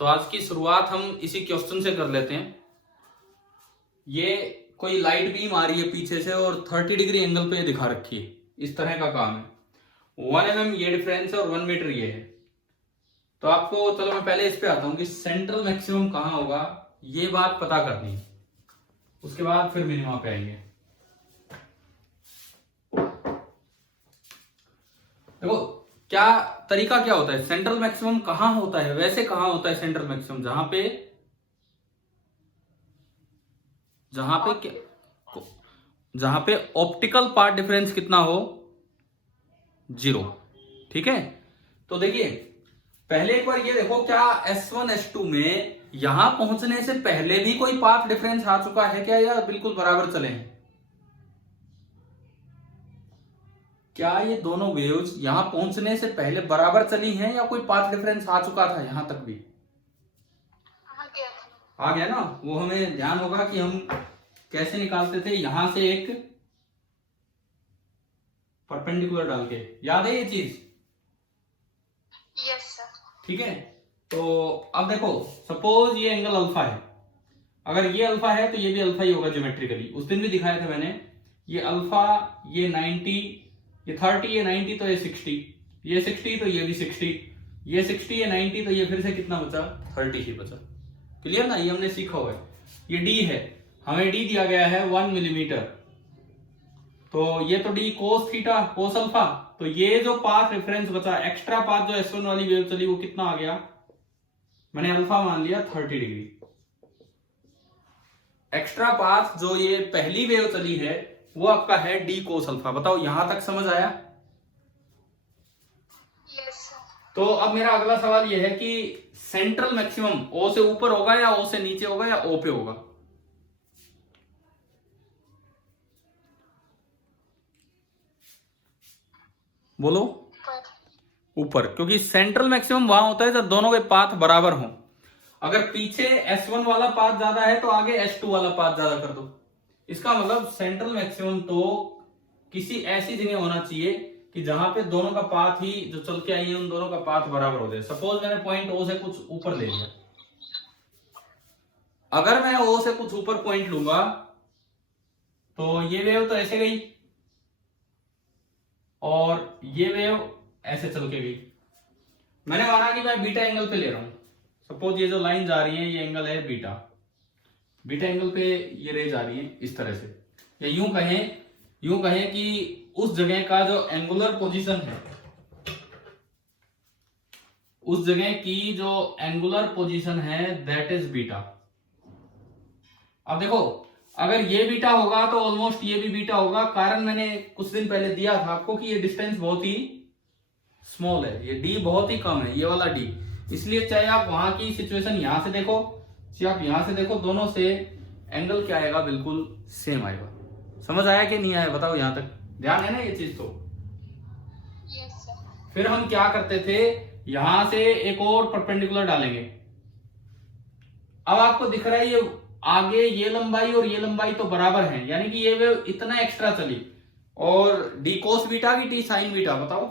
तो आज की शुरुआत हम इसी क्वेश्चन से कर लेते हैं। ये कोई लाइट बीम आ रही है पीछे से और 30 डिग्री एंगल पे दिखा रखी है, इस तरह का काम है। 1 mm ये डिफरेंस है और 1 मीटर ये है। तो आपको, चलो मैं पहले इस पे आता हूँ कि सेंट्रल मैक्सिमम कहाँ होगा, ये बात पता करनी है। उसके बाद फिर मिनिमम पे आएंगे। देखो क्या तरीका क्या होता है, सेंट्रल मैक्सिमम कहां होता है, वैसे कहां होता है सेंट्रल मैक्सिमम, जहां पे ऑप्टिकल पार्ट डिफरेंस कितना हो, 0। ठीक है, तो देखिए पहले एक बार ये देखो, क्या S1 S2 में यहां पहुंचने से पहले भी कोई पाथ डिफरेंस आ चुका है क्या, या बिल्कुल बराबर चले हैं? क्या ये दोनों वेव्स यहां पहुंचने से पहले बराबर चली हैं, या कोई पाथ डिफरेंस आ चुका था यहां तक भी? आ गया ना। वो हमें ध्यान होगा कि हम कैसे निकालते थे, यहां से एक परपेंडिकुलर डाल के, याद है ये चीज? Yes sir. ठीक है, तो अब देखो सपोज ये एंगल अल्फा है, अगर ये अल्फा है तो ये भी अल्फा ही होगा ज्योमेट्रिकली। उस दिन भी दिखाया था मैंने, ये अल्फा, ये 90, ये 30, ये 90, तो ये 60, ये 60 तो ये भी 60, ये 60, ये 90, तो ये फिर से कितना बचा, 30 ही बचा। क्लियर ना, ये हमने सीखा हुआ है। ये डी है, हमें डी दिया गया है 1 मिलीमीटर, तो ये तो d cos theta cos alpha, तो ये जो पाथ रेफरेंस बचा, एक्स्ट्रा पाथ जो S1 वाली वेव चली वो कितना आ गया, मैंने अल्फा मान लिया 30 डिग्री। एक्स्ट्रा पाथ जो ये पहली वेव चली है वो आपका है डी कोस अल्फा। बताओ यहां तक समझ आया? Yes sir. तो अब मेरा अगला सवाल ये है कि सेंट्रल मैक्सिमम O से ऊपर होगा या O से नीचे होगा या O पे होगा? बोलो। ऊपर, क्योंकि सेंट्रल मैक्सिमम वहां होता है जब दोनों के पाथ बराबर हों। अगर पीछे S1 वाला पाथ ज्यादा है तो आगे S2 वाला पाथ ज्यादा कर दो। इसका मतलब सेंट्रल मैक्सिमम तो किसी ऐसी जगह होना चाहिए कि जहां पे दोनों का पाथ ही जो चल के आई है उन दोनों का पाथ बराबर हो जाए। सपोज मैंने पॉइंट O से कुछ ऊपर ले लिया, अगर मैं O से कुछ ऊपर पॉइंट लूंगा तो ये वेव तो ऐसे गई और ये वेव ऐसे चल के गई। मैंने माना कि मैं बीटा एंगल पे ले रहा हूं। सपोज ये जो लाइन जा रही है ये एंगल है बीटा, बीटा एंगल पे ये रे जा रही है इस तरह से। या यूं कहें कि उस जगह का जो एंगुलर पोजीशन है, उस जगह की जो एंगुलर पोजीशन है दैट इज बीटा। अब देखो अगर ये बीटा होगा तो ऑलमोस्ट ये भी बीटा होगा, कारण मैंने कुछ दिन पहले दिया था आपको कि ये डिस्टेंस बहुत ही स्मॉल है, ये डी बहुत ही कम है, ये वाला डी। इसलिए चाहे आप वहां की सिचुएशन यहां से देखो, चाहे आप यहां से देखो, दोनों से एंगल क्या आएगा, बिल्कुल सेम आएगा। समझ आया कि नहीं आया बताओ? यहां तक ध्यान है ना ये चीज? तो यस सर। फिर हम क्या करते थे, यहां से एक और परपेंडिकुलर डालेंगे। अब आपको दिख रहा है ये आगे ये लंबाई और ये लंबाई तो बराबर है, यानी कि ये वेव इतना एक्स्ट्रा चली। और डी कोस बीटा की डी साइन बीटा, बताओ?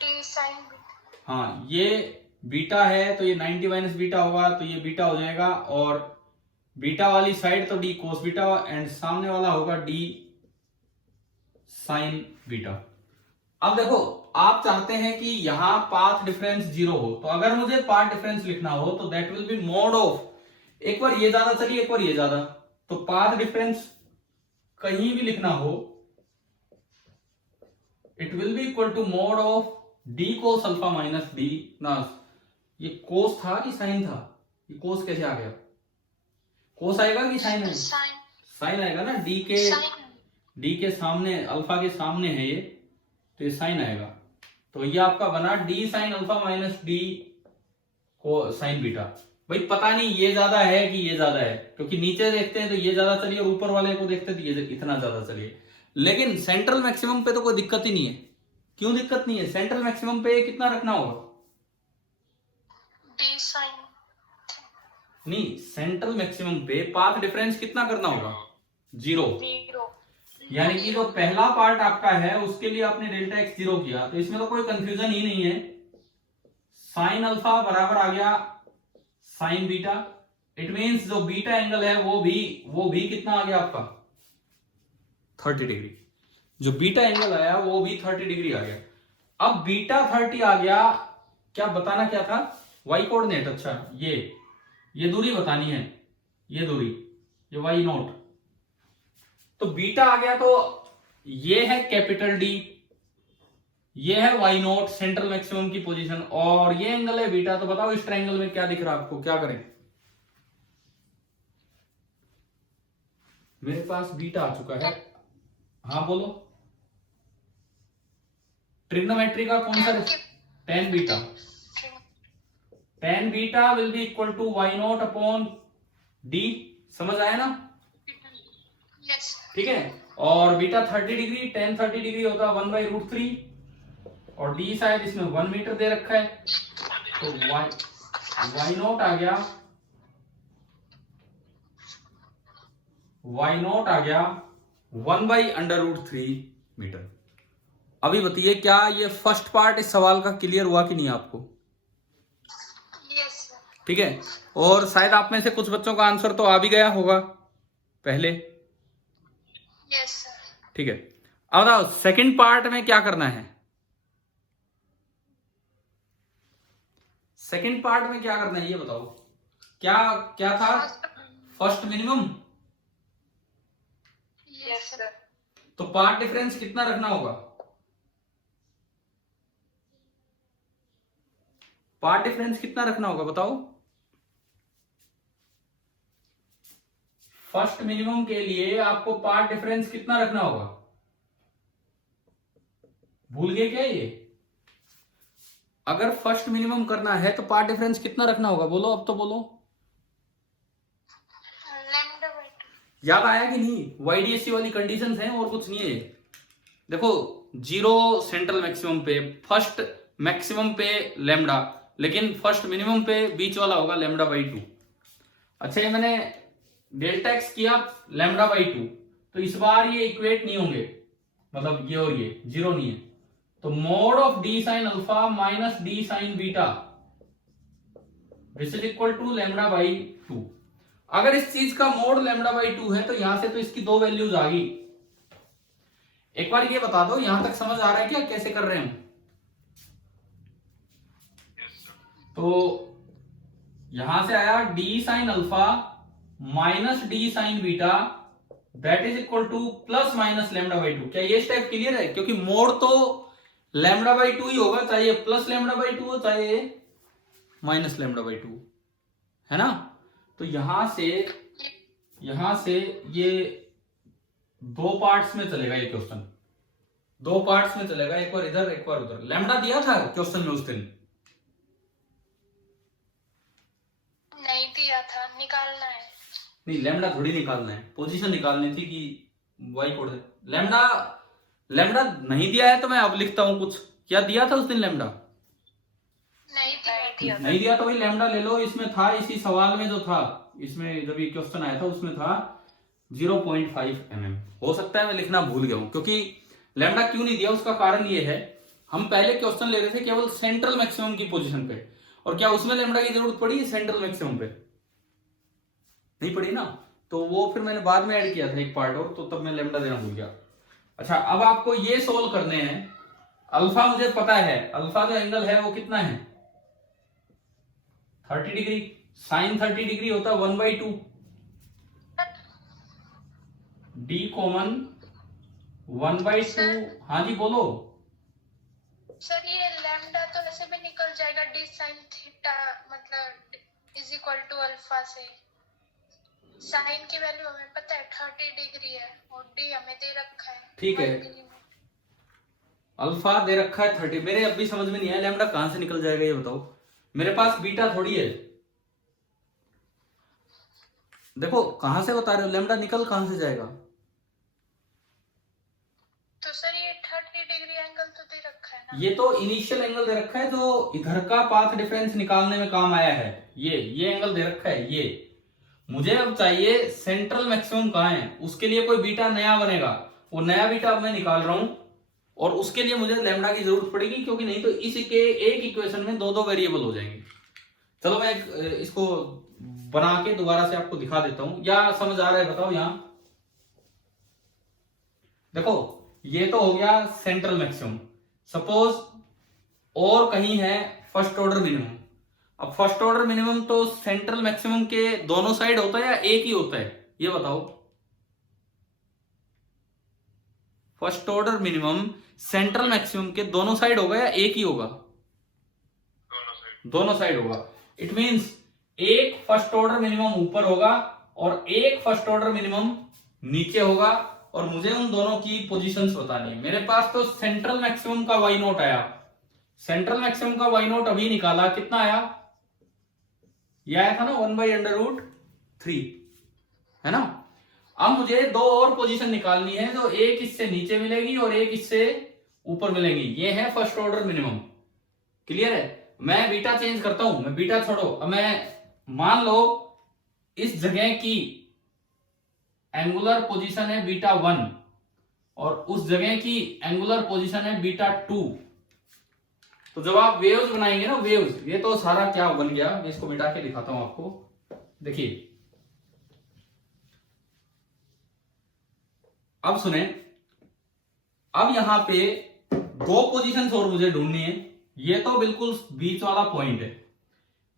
D sine beta. हाँ, ये बीटा है तो ये 90 माइनस बीटा होगा, तो ये बीटा हो जाएगा। और बीटा वाली साइड तो डी कोस बीटा एंड सामने वाला होगा डी साइन बीटा। अब देखो आप चाहते हैं कि यहां पाथ डिफरेंस 0 हो, तो अगर मुझे पाथ डिफरेंस लिखना हो तो that will be mode of, एक बार ये ज्यादा चली एक बार ये ज्यादा, तो पाथ डिफरेंस कहीं भी लिखना हो it will be equal to mod of d cos alpha minus d ना। ये कोस था कि साइन था? ये कोस कैसे आ गया? कोस आएगा कि साइन आएगा? साइन आएगा ना, डी के सामने, अल्फा के सामने है ये, तो ये साइन आएगा। तो ये आपका बना D sine alpha minus D को साइन बीटा। भाई पता नहीं ये ज्यादा है कि ये ज्यादा है, क्योंकि नीचे देखते हैं तो ये ज्यादा चलिए और ऊपर वाले को देखते हैं तो ये इतना ज्यादा चलिए। लेकिन सेंट्रल मैक्सिमम पे तो कोई दिक्कत ही नहीं है। क्यों दिक्कत नहीं है? सेंट्रल मैक्सिमम पे कितना रखना होगा? डी साइन नहीं, सेंट्रल मैक्सिमम पे पाथ डिफरेंस कितना करना होगा? 0। यानी कि जो पहला पार्ट आपका है उसके लिए आपने डेल्टा x 0 किया, तो इसमें तो कोई कंफ्यूजन ही नहीं है। साइन अल्फा बराबर आ गया साइन बीटा। इट मींस जो बीटा एंगल है वो भी कितना आ गया आपका 30 डिग्री। जो बीटा एंगल आया वो भी 30 डिग्री आ गया। अब बीटा 30 आ गया, क्या बताना क्या था, वाई कोऑर्डिनेट। अच्छा ये दूरी बतानी है, ये दूरी, ये वाई नॉट। तो बीटा आ गया तो ये है कैपिटल डी, ये है वाई नॉट सेंट्रल मैक्सिमम की पोजीशन, और ये एंगल है बीटा। तो बताओ इस ट्रायंगल में क्या दिख रहा है आपको, क्या करें। मेरे पास बीटा आ चुका है, हाँ बोलो। ट्रिग्नोमेट्री का कौन सा, tan beta. Tan beta will be equal to y naught upon d, समझ आया ना। यस ठीक है, और बीटा 30 डिग्री, टेन 30 डिग्री होता है 1/√3, और डी शायद इसमें 1 मीटर दे रखा है, तो वाई नॉट आ गया, वाई नॉट आ गया 1/√3 मीटर। अभी बताइए क्या ये फर्स्ट पार्ट इस सवाल का क्लियर हुआ कि नहीं आपको। Yes sir. ठीक है, और शायद आप में से कुछ बच्चों का आंसर तो आ भी गया होगा पहले। Yes sir. ठीक है, अब बताओ सेकंड पार्ट में क्या करना है। सेकंड पार्ट में क्या करना है ये बताओ, क्या क्या था, फर्स्ट मिनिमम। Yes sir. तो पार्ट डिफरेंस कितना रखना होगा, पार्ट डिफरेंस कितना रखना होगा बताओ। फर्स्ट मिनिमम के लिए आपको पार्ट डिफरेंस कितना रखना होगा, भूल गए क्या ये। अगर फर्स्ट मिनिमम करना है तो पार्ट डिफरेंस कितना रखना होगा, बोलो अब तो बोलो। याद आया कि नहीं, वाईडीएससी वाली कंडीशंस हैं और कुछ नहीं है। देखो जीरो सेंट्रल मैक्सिमम पे, फर्स्ट मैक्सिमम पे लैम्डा, लेकिन फर्स्ट मिनिमम पे बीच वाला होगा λ/2। अच्छा ये मैंने डेल्टा एक्स किया λ/2, तो इस बार ये इक्वेट नहीं होंगे, मतलब ये और ये जीरो नहीं है। तो mode of d sine alpha minus d sine beta this is equal to λ/2। अगर इस चीज का मोड λ/2 है तो यहां से तो इसकी दो वैल्यूज आ गई। एक बार ये बता दो यहां तक समझ आ रहा है क्या, कैसे कर रहे हैं हम। तो यहां से आया d sine alpha minus d sine beta that is equal to plus minus λ/2। क्या ये स्टेप क्लियर है, क्योंकि मोड तो λ/2 ही होगा, चाहे प्लस λ/2 हो चाहे माइनस λ/2, है ना। तो यहां से ये दो पार्ट्स में चलेगा ये क्वेश्चन, दो पार्ट्स में चलेगा, एक बार इधर एक बार उधर। लैम्डा दिया था क्वेश्चन में उस दिन, नहीं दिया था, निकालना है। नहीं लैम्डा थोड़ी निकालना है, पोजीशन निकालनी थी कि वाई कोड है। लैम्डा नहीं दिया है तो मैं अब लिखता हूं कुछ। क्या दिया था उस दिन लैम्डा, नहीं दिया तो भाई लैम्डा ले लो। इसमें था, इसी सवाल में जो था, इसमें जब ये क्वेश्चन आया था उसमें था 0.5 mm। हो सकता है मैं लिखना भूल गया हूं, क्योंकि लैम्डा क्यों नहीं दिया उसका कारण ये है, हम पहले क्वेश्चन ले रहे थे केवल सेंट्रल मैक्सिमम की पोजीशन पे, और क्या उसमें लैम्डा की जरूरत पड़ी सेंट्रल मैक्सिमम पे, नहीं पड़ी ना। तो वो फिर मैंने बाद में ऐड किया था एक पार्ट और, तो तब मैं लैम्डा देना भूल गया। अच्छा अब आपको ये सोल्व करने हैं। अल्फा मुझे पता है, अल्फा जो एंगल है वो कितना है 30 डिग्री, साइन 30 डिग्री होता है 1/2, डी कॉमन 1/2। हाँ जी बोलो सर। ये लैम्डा तो ऐसे भी निकल जाएगा, डी साइन थीटा मतलब इज इक्वल टू अल्फा से। साइन की वैल्यू हमें पता है 30 डिग्री है और डी हमें दे रखा है। ठीक है, अल्फा दे रखा है 30। मेरे अब भी समझ में नहीं आया लैम्डा कहां से निकल जाएगा ये बताओ, मेरे पास बीटा थोड़ी है। देखो कहां से बता रहे हो, लैम्डा निकल कहां से जाएगा। तो सर ये 30 डिग्री एंगल तो दे रखा है ना। ये तो इनिशियल एंगल दे रखा है जो इधर का पाथ डिफरेंस निकालने में काम आया है। ये एंगल दे रखा है। ये मुझे अब चाहिए सेंट्रल मैक्सिमम कहां है, उसके लिए कोई बीटा नया बनेगा, वो नया बीटा अब मैं निकाल रहा हूं, और उसके लिए मुझे लैम्डा की जरूरत पड़ेगी, क्योंकि नहीं तो इसके एक इक्वेशन में दो दो वेरिएबल हो जाएंगे। चलो मैं इसको बना के दोबारा से आपको दिखा देता हूं, या समझ आ रहा है बताओ। यहां देखो, ये तो हो गया सेंट्रल मैक्सिमम। सपोज और कहीं है फर्स्ट ऑर्डर मिनिमम। अब फर्स्ट ऑर्डर मिनिमम तो सेंट्रल मैक्सिमम के दोनों साइड होता है या एक ही होता है, ये बताओ। First order minimum central maximum के दोनों साइड होगा या एक ही होगा? दोनों साइड होगा। इट मींस एक फर्स्ट ऑर्डर मिनिमम ऊपर होगा और एक फर्स्ट ऑर्डर मिनिमम नीचे होगा, और मुझे उन दोनों की पोजीशंस बतानी है। मेरे पास तो सेंट्रल मैक्सिमम का वाई नोट आया। सेंट्रल मैक्सिमम का वाई नोट अभी निकाला, कितना आया? ये आया था ना 1/√3, है ना। अब मुझे दो और पोजीशन निकालनी है, जो एक इससे नीचे मिलेगी और एक इससे ऊपर मिलेगी। ये है फर्स्ट ऑर्डर मिनिमम। क्लियर है? मैं बीटा चेंज करता हूं, मैं बीटा छोड़ो। अब मैं मान लो इस जगह की एंगुलर पोजीशन है बीटा 1 और उस जगह की एंगुलर पोजीशन है बीटा 2। तो जब आप वेव्स बनाएंगे ना, वेव्स, ये तो सारा क्या बन गया, मैं इसको मिटा के दिखाता हूं आपको। देखिए, अब सुने, अब यहां पे दो पोजीशंस और मुझे ढूंढनी है। ये तो बिल्कुल बीच वाला पॉइंट है।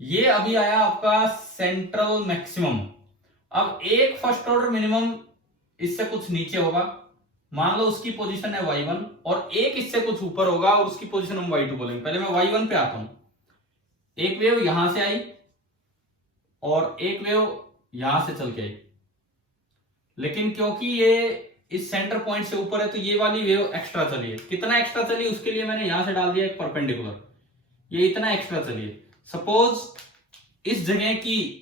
ये अभी आया आपका सेंट्रल मैक्सिमम। अब एक फर्स्ट ऑर्डर मिनिमम इससे कुछ नीचे होगा, मान लो उसकी पोजीशन है y1, और एक इससे कुछ ऊपर होगा और उसकी पोजीशन हम y2 बोलेंगे। पहले मैं y1 पे आता हूं। एक वेव यहां से आई और एक वेव यहां से चल के आई, लेकिन क्योंकि ये इस सेंटर पॉइंट से ऊपर है तो ये वाली वेव एक्स्ट्रा चली है। कितना एक्स्ट्रा चली, उसके लिए मैंने यहां से डाल दिया एक परपेंडिकुलर। ये इतना एक्स्ट्रा चली है। सपोज इस जगह की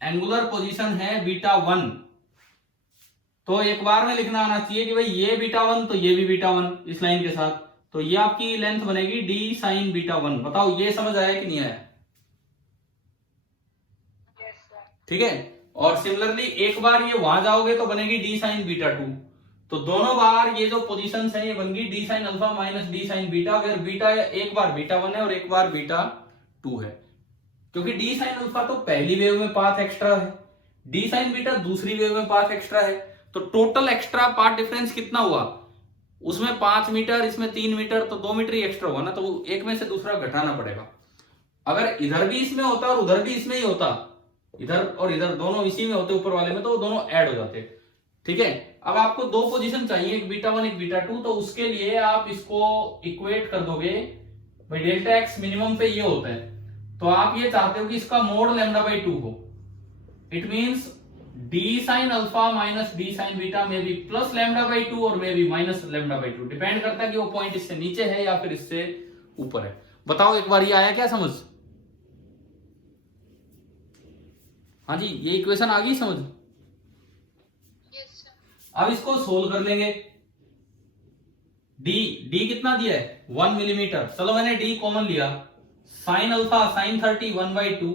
एंगुलर पोजीशन है बीटा 1, तो एक बार में लिखना आना चाहिए कि भाई ये बीटा 1 तो ये भी बीटा 1 इस लाइन के साथ, तो ये आपकी लेंथ बनेगी d साइन बीटा 1। बताओ ये समझ आया कि नहीं आया? ठीक है। और सिमिलरली एक बार ये वहां जाओगे तो बनेगी d साइन बीटा 2। तो दोनों बार ये जो पोजीशंस है ये बनेगी d sine alpha minus d sine beta, where beta एक बार बीटा 1 है और एक बार बीटा 2 है। क्योंकि d साइन अल्फा तो पहली वेव में पाथ एक्स्ट्रा है, d साइन बीटा दूसरी वेव में पाथ एक्स्ट्रा है, तो टोटल एक्स्ट्रा पाथ डिफरेंस कितना हुआ? उसमें 5 मीटर, इसमें 3 मीटर, तो 2 मीटर ही एक्स्ट्रा हुआ ना, तो एक में से दूसरा घटाना पड़ेगा। अगर इधर भी इसमें होता और उधर भी इसमें ही होता, इधर और इधर दोनों इसी में होते ऊपर वाले में, तो दोनों ऐड हो जाते। ठीक है। अब आपको दो पोजीशन चाहिए, एक बीटा 1 एक बीटा 2, तो उसके लिए आप इसको इक्वेट कर दोगे। भाई डेल्टा एक्स मिनिमम पे ये होता है, तो आप ये चाहते हो कि इसका मोड λ/2 हो। It means d sine alpha minus d sine beta में भी प्लस λ/2 और में भी माइनस λ/2। डिपेंड करता है कि वो पॉइंट इससे नीचे है या फिर इससे ऊपर है। बताओ एक बार ये आया क्या समझ? हाँ जी, ये इक्वेशन आ गई समझ? yes, अब इसको सोल्व कर लेंगे। d कितना दिया है? 1 मिलीमीटर। चलो मैंने d कॉमन लिया। Sine alpha sign 30 1/2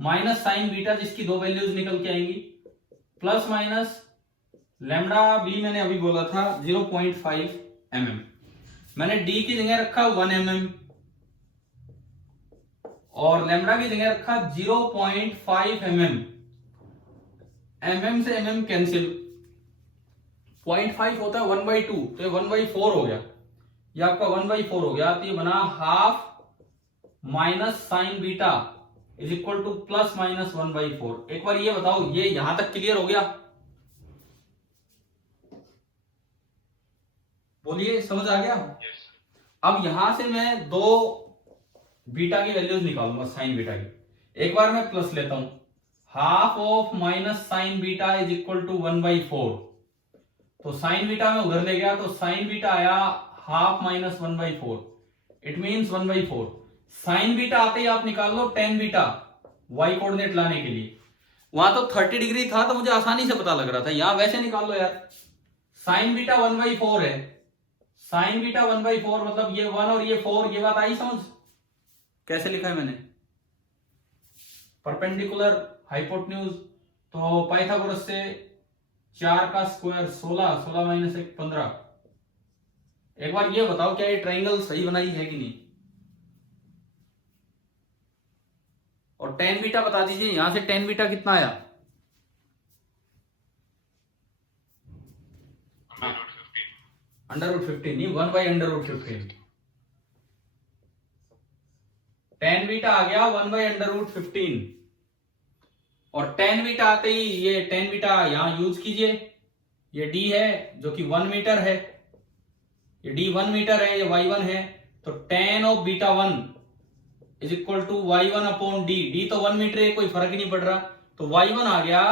minus sine beta जिसकी दो वैल्यूज निकल के आएंगी, प्लस माइनस लैम्डा बी मैंने अभी बोला था 0.5 mm। मैंने d की जगह रखा 1 mm और लैम्डा की जगह रखा 0.5 mm। mm से mm कैंसिल, 0.5 होता है 1/2, तो ये 1/4 हो गया। ये आपका 1/4 हो गया, तो ये बना half minus sine beta is equal to plus minus 1/4। एक बार ये बताओ, ये यहां तक क्लियर हो गया? बोलिए, समझ आ गया? yes. अब यहां से मैं दो बीटा की वैल्यूज निकालूंगा, साइन बीटा की। एक बार मैं प्लस लेता हूं, half of minus sine beta is equal to 1/4। तो साइन बीटा में उधर ले गया, तो साइन बीटा आया half minus 1/4, it means 1/4। Sine beta आते ही आप निकाल लो टेन बीटा वाई कोऑर्डिनेट लाने के लिए। वहां तो 30 डिग्री था तो मुझे आसानी से पता लग रहा था, यहां वैसे निकाल लो यार। साइन बीटा 1/4 है, साइन बीटा 1/4 मतलब ये 1 और ये 4। ये बात आई समझ? कैसे लिखा है मैंने? परपेंडिकुलर हाइपोटेन्यूज, तो पाइथागोरस से 4 का स्क्वायर 16, 16 माइनस 1 15, एक बार ये बताओ क्या ये ट्रायंगल सही बनाई है कि नहीं। और टेन बीटा बता दीजिए, यहां से टेन बीटा कितना आया। √15 नहीं, 1/√15। टेन बीटा आ गया 1/√15। और टेन बीटा आते ही ये टेन बीटा यहां यूज कीजिए। ये डी है जो कि 1 मीटर है, ये डी 1 मीटर है, ये y1 है। तो tan of beta 1 is equal to y1 upon d. D तो 1 मीटर है, कोई फर्क ही नहीं पड़ रहा। तो y1 आ गया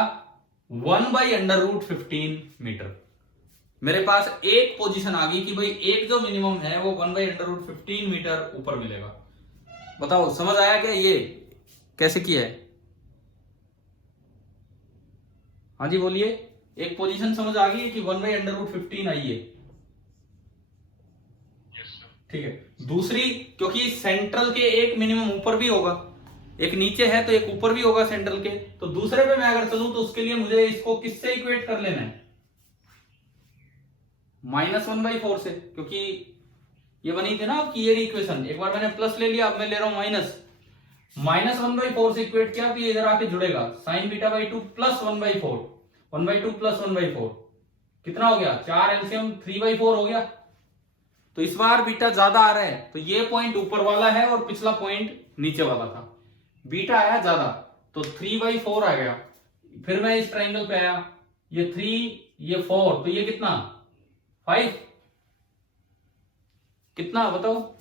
1/√15 मीटर। मेरे पास एक पोजीशन आ गई कि भाई एक जो मिनिमम है वो 1/√15 मीटर ऊपर मिलेगा। बताओ समझ आया क्या ये कैसे किया है। हाँ जी बोलिए, एक पोजीशन समझ आ गई कि 1/√15 आई है। ठीक है, दूसरी क्योंकि सेंट्रल के एक मिनिमम ऊपर भी होगा, एक नीचे है तो एक ऊपर भी होगा सेंट्रल के। तो दूसरे पे मैं अगर चलूं तो उसके लिए मुझे इसको किससे इक्वेट कर लेना है, -1/4 से, क्योंकि ये बनी थी ना आपकी ये इक्वेशन। एक बार मैंने प्लस ले लिया, अब मैं ले रहा हूं माइनस। -1/4 से इक्वेट किया तो ये इधर आके जुड़ेगा sin β/2 प्लस 1/4, 1/2 प्लस 1/4 कितना हो गया, 4 एलसीएम 3/4 हो गया। तो इस बार बीटा ज्यादा आ रहा है, तो ये पॉइंट ऊपर वाला है और पिछला पॉइंट नीचे वाला था। बीटा आया ज्यादा तो 3/4 आ गया। फिर मैं इस ट्रायंगल पे आया, ये 3 ये 4, तो ये कितना 5, कितना बताओ,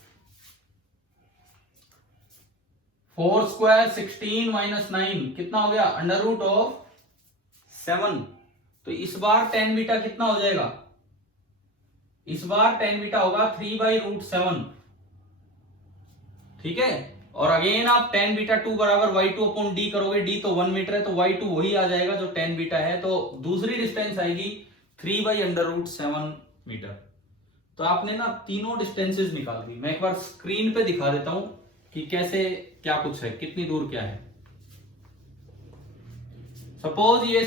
4² 16 - 9 कितना हो गया, √7। तो इस बार tan बीटा कितना हो जाएगा, इस बार tan बीटा होगा 3/√7। ठीक है, और अगेन आप tan बीटा 2 बराबर y2 अपॉन डी करोगे, डी तो 1 मीटर है तो y2 वही आ जाएगा जो tan बीटा है। तो दूसरी डिस्टेंस आएगी 3/√7 मीटर। तो आपने ना तीनों डिस्टेंसेस निकाल दी। मैं एक बार स्क्रीन पे दिखा देता हूं कि कैसे क्या कुछ है, कितनी दूर क्या है। सपोज ये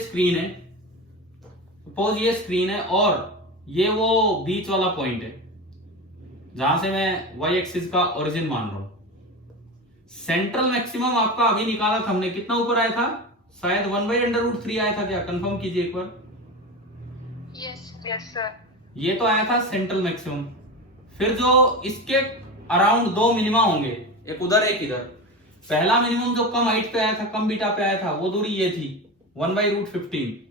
स्क्रीन है और ये वो बीच वाला पॉइंट है जहां से मैं y एक्सिस का ओरिजिन मान रहा हूं। सेंट्रल मैक्सिमम आपका अभी निकाला था हमने, कितना ऊपर आया था, शायद 1/√3 आया था क्या, कंफर्म कीजिए एक बार। Yes sir. ये तो आया था सेंट्रल मैक्सिमम। फिर जो इसके अराउंड दो मिनिमा होंगे, एक उधर एक इधर। पहला मिनिमम जो कम हाइट पे आया था, कम बीटा पे आया था, वो दूरी ये थी 1/√15,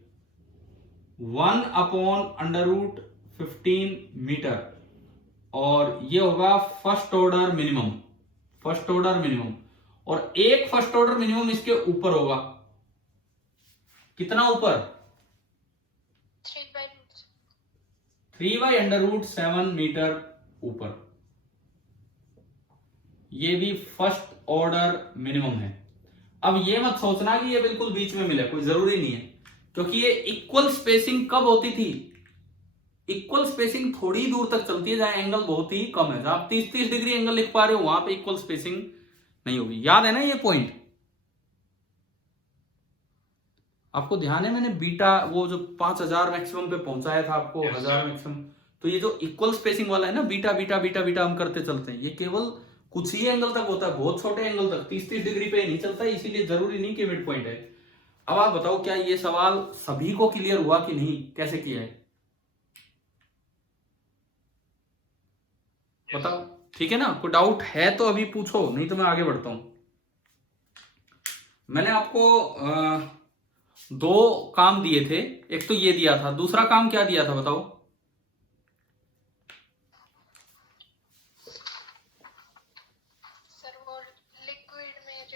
1/√15 मीटर। और ये होगा फर्स्ट ऑर्डर मिनिमम, और एक फर्स्ट ऑर्डर मिनिमम इसके ऊपर होगा, कितना ऊपर, 3/√7 मीटर ऊपर। ये भी फर्स्ट ऑर्डर मिनिमम है। अब ये मत सोचना कि ये बिल्कुल बीच में मिले, कोई जरूरी नहीं है, क्योंकि ये इक्वल स्पेसिंग कब होती थी, इक्वल स्पेसिंग थोड़ी दूर तक चलती है जहां एंगल बहुत ही कम है। जहां आप 30-30 डिग्री एंगल लिख पा रहे हो वहां पे इक्वल स्पेसिंग नहीं होगी। याद है ना ये पॉइंट, आपको ध्यान है मैंने बीटा वो जो 5000 मैक्सिमम पे पहुंचाया था आपको, 1000 मैक्सिमम। तो ये जो इक्वल स्पेसिंग वाला है ना, बीटा बीटा बीटा बीटा हम करते चलते हैं, ये केवल कुछ ही एंगल तक होता है, बहुत छोटे एंगल तक, 30-30 डिग्री पे नहीं चलता है, इसीलिए जरूरी नहीं कि मिड पॉइंट है। अब आप बताओ क्या ये सवाल सभी को क्लियर हुआ कि नहीं, कैसे किया है बताओ। ठीक है ना, कोई डाउट है तो अभी पूछो, नहीं तो मैं आगे बढ़ता हूं। मैंने आपको दो काम दिए थे, एक तो ये दिया था, दूसरा काम क्या दिया था बताओ। सर वो लिक्विड में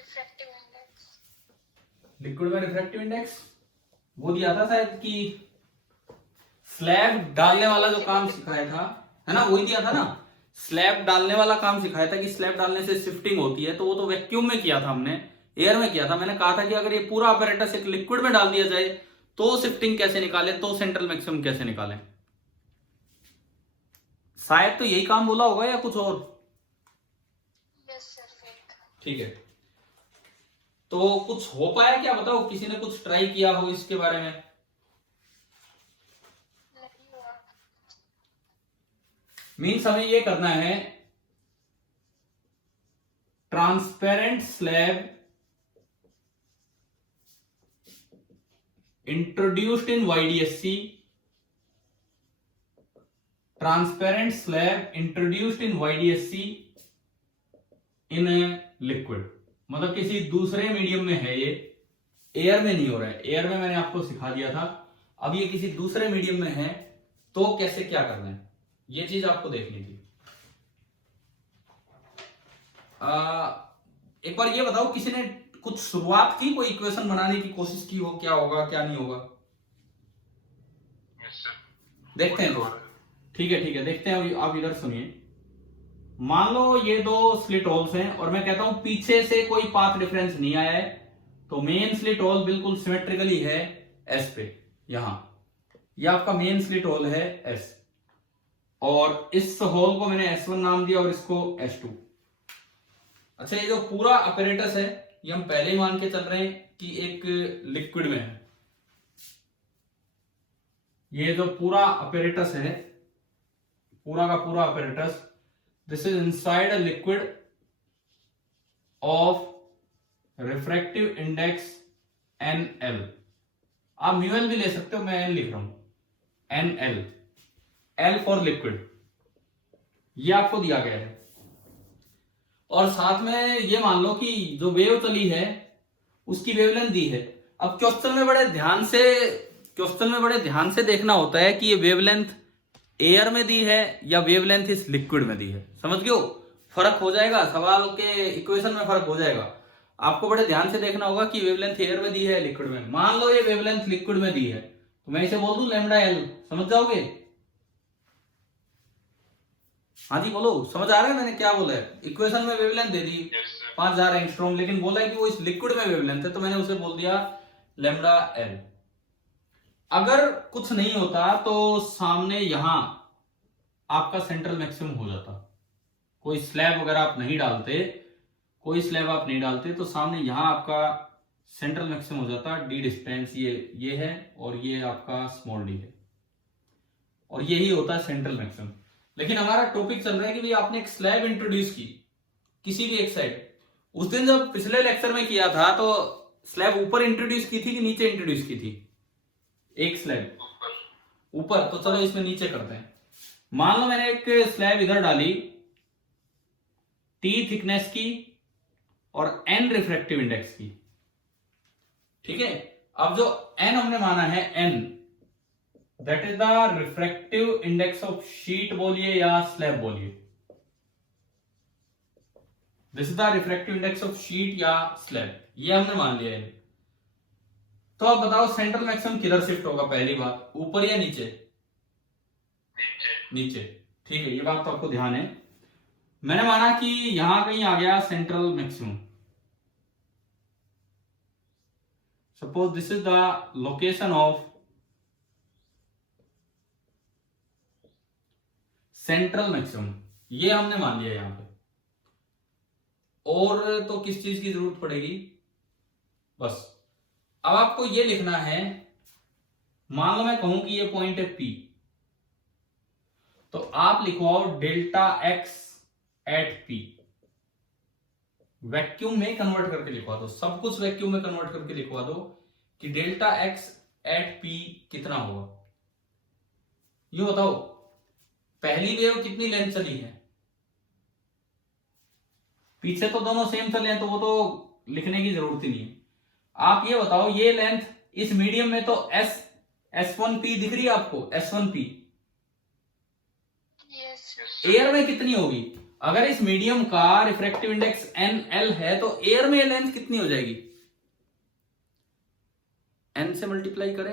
रिफ्रैक्टिव इंडेक्स वो दिया था शायद, कि स्लैब डालने वाला जो काम सिखाया था, है ना, वही दिया था ना। स्लैब डालने वाला काम सिखाया था कि स्लैब डालने से शिफ्टिंग होती है, तो वो तो वैक्यूम में किया था हमने, एयर में किया था। मैंने कहा था कि अगर ये पूरा अपैरेटस एक लिक्विड में डाल दिया जाए तो शिफ्टिंग कैसे निकाले, तो सेंट्रल मैक्सिमम कैसे निकालें। शायद तो यही काम बोला होगा या कुछ और। Yes sir. ठीक है, तो कुछ हो पाया क्या बताओ, किसी ने कुछ ट्राई किया हो इसके बारे में। मीन्स हमें ये करना है transparent slab introduced in YDSC, transparent slab introduced in YDSC in liquid, मतलब किसी दूसरे मीडियम में है, ये एयर में नहीं हो रहा है। एयर में मैंने आपको सिखा दिया था, अब ये किसी दूसरे मीडियम में है तो कैसे क्या करना है, ये चीज आपको देखनी थी। एक बार ये बताओ, किसी ने कुछ शुरुआत की, कोई इक्वेशन बनाने की कोशिश की हो, क्या होगा क्या नहीं होगा? देखते हैं। ठीक है देखते हैं। आप इधर सुनिए, मान लो ये दो स्लिट होल्स हैं और मैं कहता हूं पीछे से कोई पाथ डिफरेंस नहीं आया है, तो मेन स्लिट होल बिल्कुल सिमेट्रिकली है एस पे। यहां ये आपका मेन स्लिट होल है एस, और इस होल को मैंने S1 नाम दिया और इसको S2। अच्छा, ये जो पूरा अपैरेटस है ये हम पहले ही मान के चल रहे हैं कि एक लिक्विड में है। ये जो पूरा अपैरेटस है, पूरा का पूरा apparatus, this is inside a liquid of refractive index NL। आप म्यूएल भी ले सकते हो, मैं N लिख रहा हूं, NL, L फॉर लिक्विड, ये आपको दिया गया है। और साथ में ये मान लो कि जो वेव चली है उसकी वेवलेंथ दी है। अब क्वेश्चन में बड़े ध्यान से देखना होता है कि ये वेवलेंथ एयर में दी है या वेवलेंथ इस लिक्विड में दी है। समझ गए हो? फर्क हो जाएगा, सवाल के इक्वेशन में फर्क हो जाएगा। आपको बड़े ध्यान से देखना होगा कि वेवलेंथ एयर में दी है लिक्विड में। मान लो ये वेवलेंथ लिक्विड में दी है तो मैं इसे बोल दूं लैम्डा एल, समझ जाओगे? हाँ जी बोलो, समझ आ रहा है मैंने क्या बोला है? इक्वेशन में वेवलेंथ दे दी 5000 एंगस्ट्रॉम, लेकिन बोला है कि वो इस लिक्विड में वेवलेंथ है तो मैंने उसे बोल दिया लैम्डा एल। अगर कुछ नहीं होता तो सामने यहां आपका सेंट्रल मैक्सिमम हो जाता। कोई स्लैब वगैरह आप नहीं डालते, तो सामने यहां आपका सेंट्रल मैक्सिमम हो जाता। डी डिस्टेंस ये है और ये आपका स्मॉल डी है, और यही होता है सेंट्रल मैक्सिमम। लेकिन हमारा टॉपिक चल रहा है कि भाई आपने एक स्लैब इंट्रोड्यूस की किसी भी एक साइड। उस दिन जब पिछले लेक्चर में किया था तो स्लैब ऊपर इंट्रोड्यूस की थी कि नीचे इंट्रोड्यूस की थी? एक स्लैब ऊपर। तो चलो इसमें नीचे करते हैं। मान लो मैंने एक स्लैब इधर डाली T थिकनेस की और N रिफ्रैक्टिव इंडेक्स की, ठीक है। अब जो N हमने माना है N, that is the refractive index of sheet बोलिए या स्लैब बोलिए, this is the refractive index of sheet या स्लैब, ये हमने मान लिया है। तो अब बताओ सेंट्रल मैक्सिमम किधर शिफ्ट होगा? पहली बात, ऊपर या नीचे? नीचे। ठीक है, ये बात तो आपको ध्यान है। मैंने माना कि यहां कहीं आ गया central maximum. Suppose this is the location of central maximum, ये हमने मान लिया यहां पे। और तो किस चीज की जरूरत पड़ेगी? बस अब आपको ये लिखना है, मान लो मैं कहूं कि ये पॉइंट है P, तो आप लिखवाओ delta x at P। Vacuum में कन्वर्ट करके लिखवा दो, सब कुछ वैक्यूम में कन्वर्ट करके लिखवा दो कि डेल्टा एक्स एट P कितना होगा। ये बताओ, पहली वेव कितनी लेंथ चली है? पीछे तो दोनों सेम चले हैं तो वो तो लिखने की जरूरत ही नहीं है। आप ये बताओ, ये लेंथ इस मीडियम में तो S1P दिख रही है आपको, S1P। एयर में कितनी होगी? अगर इस मीडियम का रिफ्रैक्टिव इंडेक्स NL है तो एयर में लेंथ कितनी हो जाएगी? N से मल्टीप्लाई करें।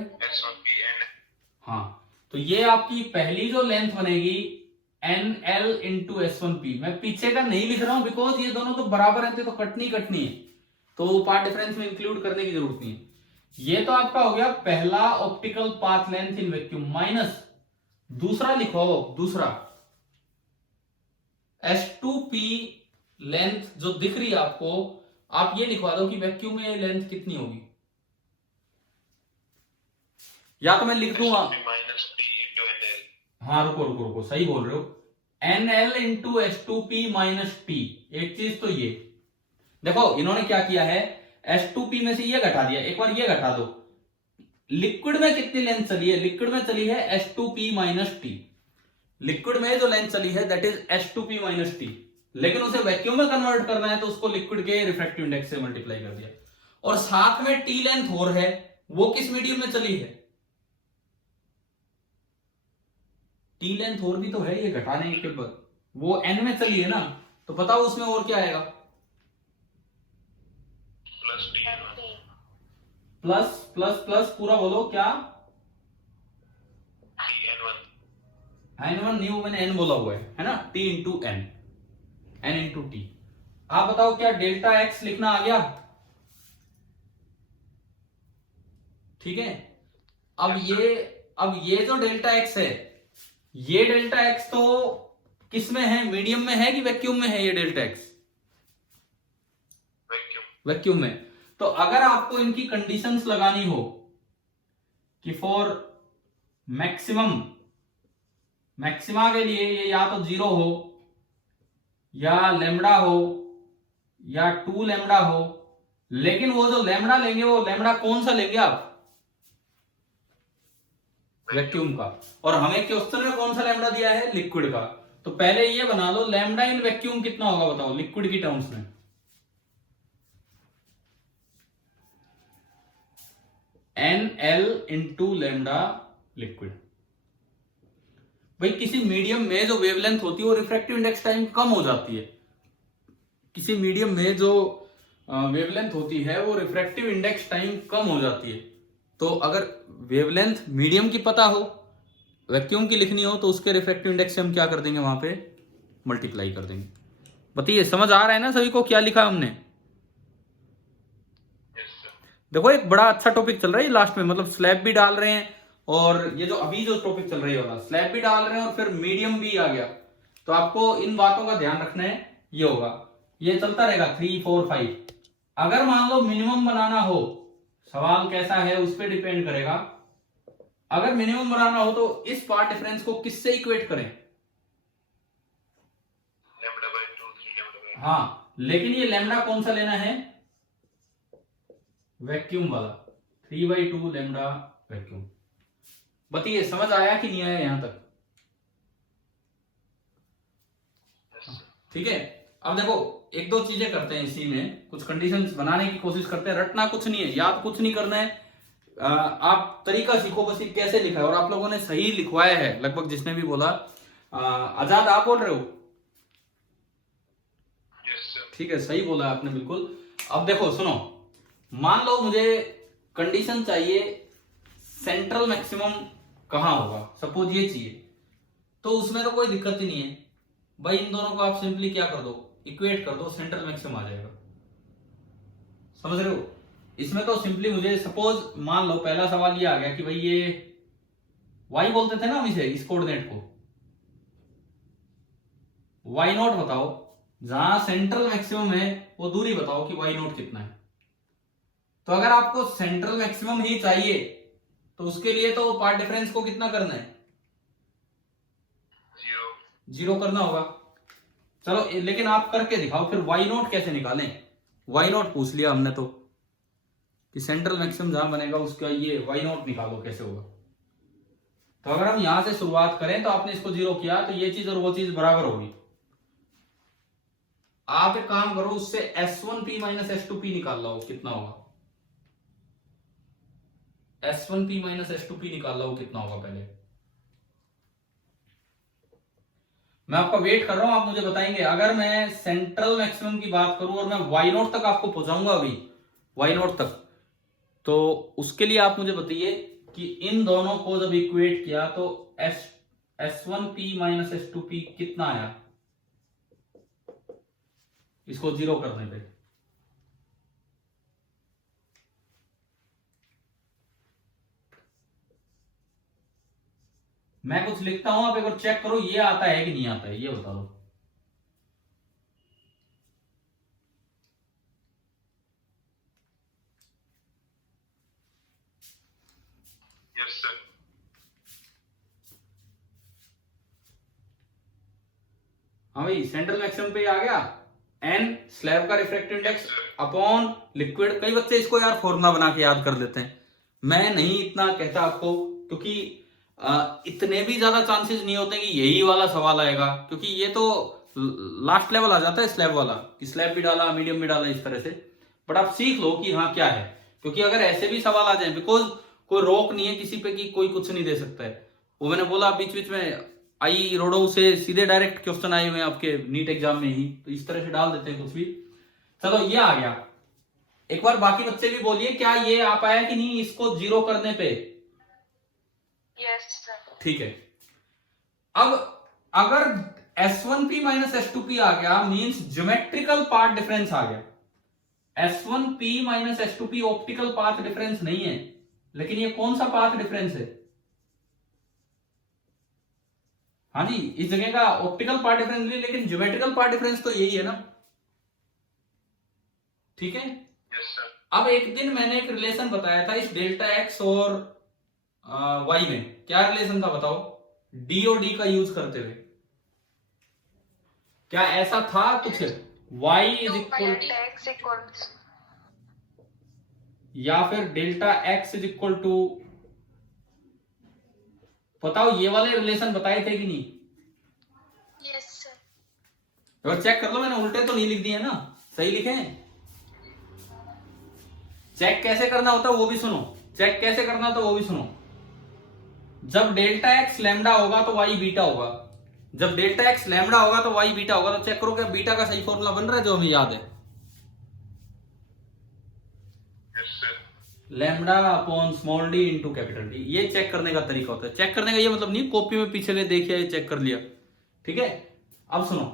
हाँ, तो ये आपकी पहली जो लेंथ बनेगी NL इंटू S1P। मैं पीछे का नहीं लिख रहा हूं बिकॉज ये दोनों तो बराबर हैं तो कटनी है, तो पार्ट डिफरेंस में इंक्लूड करने की जरूरत नहीं है। ये तो आपका हो गया पहला optical path length in vacuum, minus दूसरा लिखो, दूसरा S2P लेंथ जो दिख रही है आपको, आप ये लिखवा दो कि वैक्यूम में लेंथ कितनी होगी। या तो मैं लिख दूंगा, हाँ रुको, सही बोल रहे हो, NL into H2P minus T। एक चीज तो ये देखो, इन्होंने क्या किया है, H2P में से ये घटा दिया, एक बार ये घटा दो। लिक्विड में कितनी लेंथ चली है? लिक्विड में चली है H2P माइनस T। लिक्विड में जो लेंथ चली है that is H2P minus T, लेकिन उसे वैक्यूम में कन्वर्ट करना है तो उसको लिक्विड के रिफ्रैक्टिव इंडेक्स से मल्टीप्लाई कर दिया। और साथ में T लेंथ और है, वो किस मीडियम में चली है? T लेंथ और भी तो है, ये घटाने के बाद वो N में चली है ना, तो बताओ उसमें और क्या आएगा? प्लस प्लस प्लस पूरा बोलो क्या? N1 न्यू, मैंने N बोला हुआ है ना, T into N, N into T। आप बताओ क्या डेल्टा X लिखना आ गया? ठीक है। अब ये जो डेल्टा X है, ये डेल्टा X तो किस में है? मीडियम में है कि वैक्यूम में है? ये डेल्टा X वैक्यूम में। तो अगर आपको इनकी कंडीशंस लगानी हो कि फॉर मैक्सिमा के लिए ये या तो 0 हो या लैम्बडा हो या 2 लैम्बडा हो, लेकिन वो जो लैम्बडा लेंगे वो लैम्बडा कौन सा लेंगे आप? वैक्यूम का। और हमें क्वेश्चन में कौन सा लैम्बडा दिया है? लिक्विड का। तो पहले ये बना लो, लैम्बडा इन वैक्यूम कितना होगा बताओ लिक्विड की टर्म्स में? NL into lambda liquid. भाई किसी मीडियम में जो वेवलेंथ होती है वो रिफ्रैक्टिव इंडेक्स टाइम कम हो जाती है। किसी मीडियम में जो वेवलेंथ होती है वो रिफ्रैक्टिव इंडेक्स टाइम कम हो जाती है। तो अगर वेवलेंथ मीडियम की पता हो, वैक्यूम की लिखनी हो, तो उसके रिफ्रैक्टिव इंडेक्स से हम क्या कर देंगे? वहां पे मल्टीप्लाई कर देंगे। बताइए समझ आ रहा है ना सभी को क्या लिखा हमने? देखो एक बड़ा अच्छा टॉपिक चल रहा है लास्ट में, मतलब स्लैब भी डाल रहे हैं और ये जो अभी जो टॉपिक चल रही है वाला स्लैब भी डाल रहे हैं और फिर मीडियम भी आ गया। तो आपको इन बातों का ध्यान रखना है। ये होगा, ये चलता रहेगा 3 4 5। अगर मान लो मिनिमम बनाना हो, सवाल कैसा है उस पर डिपेंड करेगा। अगर मिनिमम बनाना हो तो इस पार्ट डिफरेंस को किससे इक्वेट करें? हाँ, लेकिन ये लैम्बडा कौन सा लेना है? वैक्यूम वाला, 3/2 लैम्बडा वैक्यूम। बताइए समझ आया कि नहीं आया यहां तक? ठीक है। अब देखो एक दो चीजें करते हैं इसी में, कुछ कंडीशंस बनाने की कोशिश करते हैं। रटना कुछ नहीं है, याद कुछ नहीं करना है। आप तरीका सीखो बस, ये कैसे लिखा है। और आप लोगों ने सही लिखवाया है लगभग, जिसने भी बोला। आजाद आप बोल रहे हो? ठीक है, सही बोला आपने बिल्कुल। अब देखो सुनो, मान लो मुझे कंडीशन चाहिए सेंट्रल मैक्सिमम कहां होगा, सपोज ये चाहिए। तो उसमें तो कोई दिक्कत ही नहीं है भाई, इन दोनों को आप सिंपली क्या कर दो, इक्वेट कर दो, सेंट्रल मैक्सिमम आ जाएगा। समझ रहे हो? इसमें तो सिंपली मुझे सपोज मान लो पहला सवाल ये आ गया कि भाई ये y बोलते थे ना हम इसे, इस कोऑर्डिनेट को y0 बताओ, जहां सेंट्रल मैक्सिमम है वो दूरी बताओ कि y0 कितना है। तो अगर आपको सेंट्रल मैक्सिमम ही चाहिए तो उसके लिए तो पार्ट डिफरेंस को कितना करना है? 0 करना होगा। चलो लेकिन आप करके दिखाओ फिर, y0 कैसे निकालें? y0 पूछ लिया हमने तो कि सेंट्रल मैक्सिमम जहां बनेगा उसका ये y0 निकालो कैसे होगा। तो अगर हम यहां से शुरुआत करें तो आपने इसको 0 किया तो ये चीज और वो चीज बराबर होगी। आप एक काम करो, उससे S1P माइनस S2P निकाल लो कितना होगा। S1P माइनस S2P निकाल लो कितना होगा पहले। मैं आपका वेट कर रहा हूं, आप मुझे बताएंगे। अगर मैं सेंट्रल मैक्सिमम की बात करूं और मैं y0 तक आपको पहुंचाऊंगा अभी, y0 तक, तो उसके लिए आप मुझे बताइए कि इन दोनों को जब इक्वेट किया तो S1P माइनस S2P कितना आया इसको 0 करने पे? मैं कुछ लिखता हूं, आप एक बार चेक करो ये आता है कि नहीं आता है, ये बता दो। Yes sir. हाँ भाई, सेंट्रल मैक्सिमम पे आ गया, एन स्लैब का रिफ्रैक्टिव इंडेक्स अपॉन लिक्विड। कई बच्चे इसको यार फॉर्मूला बना के याद कर लेते हैं, मैं नहीं इतना कहता आपको, क्योंकि इतने भी ज्यादा चांसेस नहीं होते कि यही वाला सवाल आएगा, क्योंकि ये तो लास्ट लेवल आ जाता है स्लैब वाला, कि स्लैब भी डाला, मीडियम भी डाला, इस तरह से। बट आप सीख लो कि हाँ क्या है, क्योंकि अगर ऐसे भी सवाल आ जाए, बिकॉज कोई रोक नहीं है किसी पे कि कोई कुछ नहीं दे सकता है। वो मैंने बोला बीच बीच में, आई रोडो से सीधे डायरेक्ट क्वेश्चन आए हुए हैं आपके नीट एग्जाम में ही, तो इस तरह से डाल देते हैं कुछ भी। चलो ये आ गया। एक बार बाकी बच्चे भी बोलिए, क्या ये आ पाया कि नहीं इसको जीरो करने पे? Yes sir. ठीक है। अब अगर S1P माइनस S2P आ गया, मींस ज्योमेट्रिकल पार्ट डिफरेंस आ गया। S1P minus S2P optical path difference नहीं है, लेकिन ये कौन सा पाथ डिफरेंस है? हाँ जी, इस जगह का ऑप्टिकल पार्ट डिफरेंस नहीं, लेकिन ज्योमेट्रिकल पार्ट डिफरेंस तो यही है ना। ठीक है। Yes sir. अब एक दिन मैंने एक रिलेशन बताया था इस डेल्टा एक्स और वाई में। क्या रिलेशन था बताओ, डी और डी का यूज करते हुए? क्या ऐसा था कुछ, y इज इक्वल या फिर delta x is equal to, बताओ ये वाले रिलेशन बताए थे कि नहीं? Yes sir. और चेक कर लो, मैंने उल्टे तो नहीं लिख दिए ना, सही लिखे हैं। चेक कैसे करना होता है वो भी सुनो, चेक कैसे करना होता है वो भी सुनो। जब डेल्टा एक्स लैम्डा होगा तो वाई बीटा होगा, जब डेल्टा एक्स लैम्डा होगा तो वाई बीटा होगा। तो चेक करो क्या बीटा का सही फॉर्मूला बन रहा है जो हमें याद है, lambda upon small D into capital D. ये चेक करने का तरीका होता है। चेक करने का ये मतलब नहीं कॉपी में पीछे गए देखिए ये चेक कर लिया, ठीक है। अब सुनो,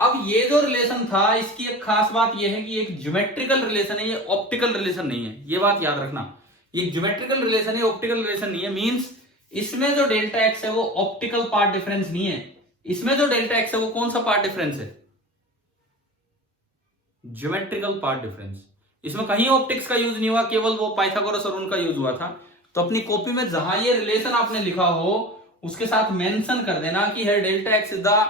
अब ये जो रिलेशन था इसकी एक खास बात ये है कि एक ज्योमेट्रिकल रिलेशन है, ये ऑप्टिकल रिलेशन नहीं है, ये बात याद रखना। ये ज्योमेट्रिकल रिलेशन है, ऑप्टिकल रिलेशन नहीं है। मींस इसमें जो डेल्टा एक्स है वो ऑप्टिकल पार्ट डिफरेंस नहीं है, इसमें जो डेल्टा एक्स है वो कौन सा पार्ट डिफरेंस है? Geometrical path difference. इसमें कहीं ऑप्टिक्स का यूज नहीं हुआ, केवल वो पाइथागोरस और उनका यूज हुआ था। तो अपनी कॉपी में जहां ये रिलेशन आपने लिखा हो उसके साथ मेंशन कर देना कि है delta x is the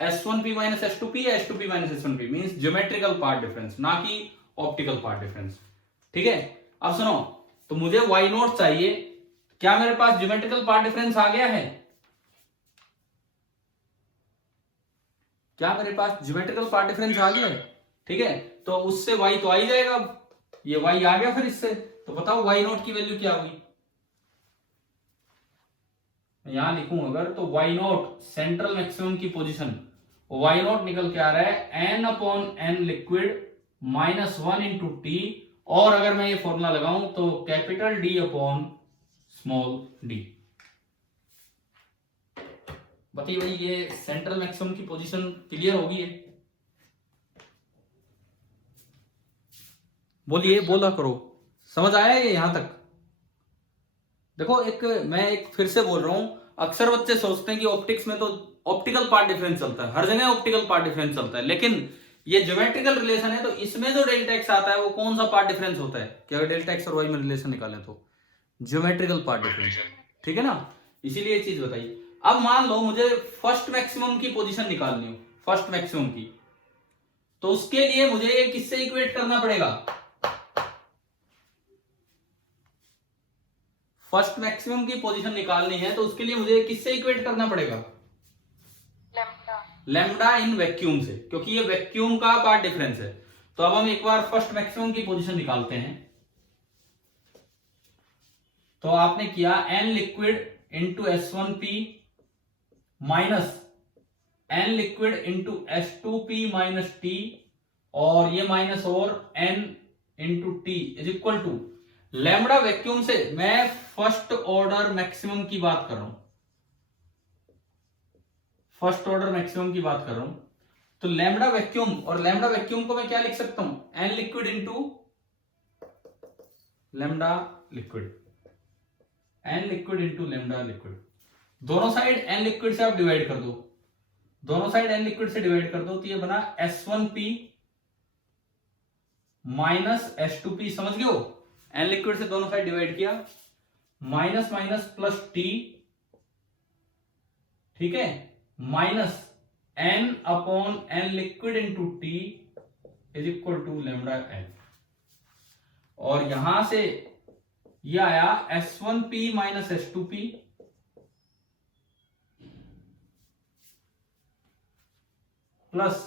S1P minus S2P, S2P minus S1P, means geometrical path difference, ना कि ऑप्टिकल पार्ट डिफरेंस। ठीक है। अब सुनो, तो मुझे y नोट चाहिए, क्या मेरे पास ज्योमेट्रिकल पार्ट डिफरेंस आ गया है? क्या मेरे पास ज्योमेट्रिकल पार्ट डिफरेंस आ गया है? ठीक है, तो उससे y तो आ ही जाएगा, ये y आ गया फिर इससे। तो बताओ y नोट की वैल्यू क्या होगी? यहां लिखूं अगर, तो y नोट सेंट्रल मैक्सिमम की पोजीशन, y नोट निकल के आ रहा है n upon n liquid minus 1 into T, और अगर मैं ये फॉर्मूला लगाऊं तो capital D upon small d। बताइए भाई, ये सेंट्रल मैक्सिमम की पोजीशन क्लियर होगी है? बोलिए, बोला करो, समझ आया ये यहां तक? देखो, मैं फिर से बोल रहा हूं, अक्सर बच्चे सोचते हैं कि ऑप्टिक्स में तो ऑप्टिकल पार्ट डिफरेंस चलता है, हर जगह ऑप्टिकल पार्ट डिफरेंस चलता है, लेकिन ये ज्योमेट्रिकल रिलेशन है, तो इसमें जो डेल्टा एक्स आता है वो कौन सा पार्ट डिफरेंस होता है? कि अगर डेल्टा एक्स और वाई में रिलेशन निकालें तो ज्योमेट्रिकल पार्ट डिफरेंस, ठीक है ना। इसीलिए ये चीज बताइए। अब मान लो मुझे फर्स्ट मैक्सिमम की पोजीशन निकालनी हो, फर्स्ट मैक्सिमम की, तो उसके लिए मुझे ये किससे इक्वेट करना पड़ेगा? फर्स्ट मैक्सिमम की पोजीशन निकालनी है तो उसके लिए मुझे किससे इक्वेट करना पड़ेगा? लैम्डा इन वैक्यूम से, क्योंकि ये वैक्यूम का पार्ट डिफरेंस है। तो अब हम एक बार फर्स्ट मैक्सिमम की पोजीशन निकालते हैं। तो आपने किया n liquid into S1P minus n liquid into S2P minus T, और ये माइनस और n into T is equal to lambda vacuum से। मैं फर्स्ट ऑर्डर मैक्सिमम की बात कर रहा हूं, फर्स्ट ऑर्डर मैक्सिमम की बात कर रहा हूं। तो लैम्डा वैक्यूम, और लैम्डा वैक्यूम को मैं क्या लिख सकता हूं? n liquid into lambda liquid, n liquid into lambda liquid. दोनों साइड n लिक्विड से आप डिवाइड कर दो, दोनों साइड n लिक्विड से डिवाइड कर दो, तो ये बना S1P माइनस S2P। समझ गए हो? n लिक्विड से दोनों साइड डिवाइड किया, माइनस माइनस प्लस T, ठीक है, minus n upon n liquid into t is equal to lambda n, और यहां से ये आया S1P minus S2P plus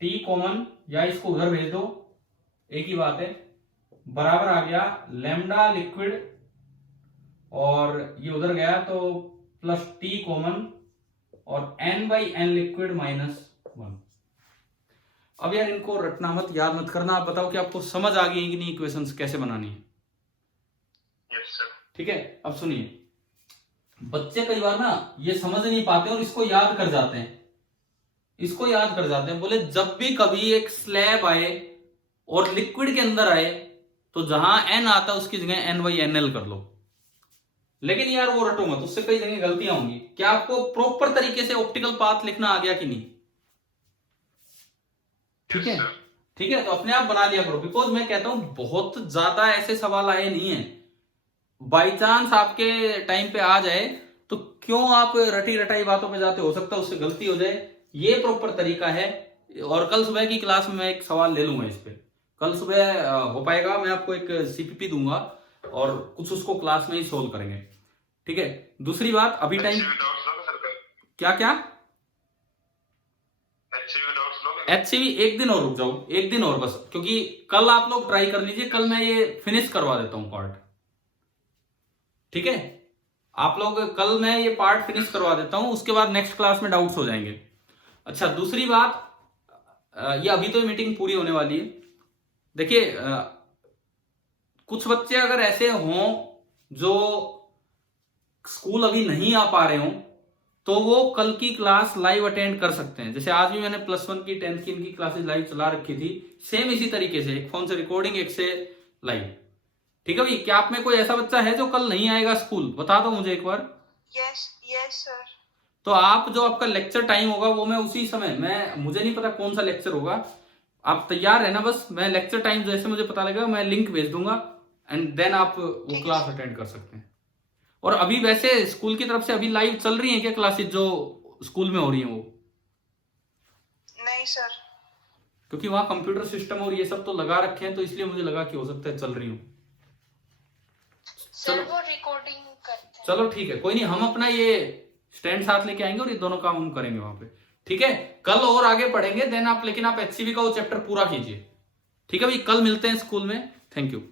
T common, या इसको उधर भेज दो, एक ही बात है, बराबर आ गया लेमडा लिक्विड और ये उधर गया तो प्लस T कॉमन और n/n लिक्विड माइनस 1। अब यार इनको रटना मत, याद मत करना, आप बताओ कि आपको समझ आ गई है कि नहीं इक्वेशंस कैसे बनानी है। Yes sir. ठीक है, अब सुनिए, बच्चे कई बार ना ये समझ नहीं पाते और इसको याद कर जाते हैं, इसको याद कर जाते हैं। बोले जब भी कभी एक स्लैब आए और लिक्विड के अंदर आए तो जहां n आता है उसकी जगह n/nl कर लो। लेकिन यार वो रटो मत, उससे कई जगह गलतियां होंगी। क्या आपको प्रॉपर तरीके से ऑप्टिकल पाथ लिखना आ गया कि नहीं? ठीक है, ठीक है, तो अपने आप बना लिया करो। बिकॉज मैं कहता हूं बहुत ज्यादा ऐसे सवाल आए नहीं है, बाई चांस आपके टाइम पे आ जाए तो क्यों आप रटी रटाई बातों पे जाते, हो सकता है उससे गलती हो जाए। ये प्रॉपर तरीका है। और कल सुबह की क्लास में मैं एक सवाल ले लूंगा इस पे, कल सुबह हो पाएगा, मैं आपको एक सीपीपी दूंगा और कुछ उसको क्लास में ही सोल्व करेंगे। ठीक है, दूसरी बात, अभी टाइम क्या क्या HCV एक दिन और रुक जाओ, एक दिन और बस, क्योंकि कल आप लोग ट्राई कर लीजिए, कल मैं ये फिनिश करवा देता हूं पार्ट। ठीक है, आप लोग कल मैं ये पार्ट फिनिश करवा देता हूं, उसके बाद नेक्स्ट क्लास में डाउट्स हो जाएंगे। अच्छा, दूसरी बात, ये अभी तो मीटिंग पूरी होने वाली है। देखिए, कुछ बच्चे अगर ऐसे हों जो स्कूल अभी नहीं आ पा रहे हों तो वो कल की क्लास लाइव अटेंड कर सकते हैं। जैसे आज भी मैंने +1 की 10th की इनकी क्लासेस लाइव चला रखी थी, सेम इसी तरीके से, एक फोन से रिकॉर्डिंग, एक से लाइव। ठीक है भाई, क्या आप में कोई ऐसा बच्चा है जो कल नहीं आएगा स्कूल? बता दो मुझे एक बार। Yes sir. तो आप जो आपका लेक्चर टाइम होगा वो मैं उसी समय, मुझे नहीं पता कौन सा लेक्चर होगा, आप तैयार रहना बस। मैं लेक्चर टाइम जैसे मुझे पता लगेगा मैं लिंक भेज दूंगा एंड देन आप वो क्लास अटेंड कर सकते हैं। और अभी वैसे स्कूल की तरफ से अभी लाइव चल रही है क्या क्लासेस जो स्कूल में हो रही है वो? नहीं सर, क्योंकि वहां कंप्यूटर सिस्टम और ये सब तो लगा रखे हैं, तो इसलिए मुझे लगा कि हो सकता है चल रही हो। सर वो रिकॉर्डिंग करते हैं। चलो ठीक है, कोई नहीं, हम अपना ये स्टैंड साथ लेके आएंगे और ये दोनों काम हम करेंगे वहां पे। ठीक है, कल और आगे पढ़ेंगे देन आप, लेकिन आप HCV का वो चैप्टर पूरा कीजिए। ठीक है भाई, कल मिलते हैं स्कूल में। Thank you.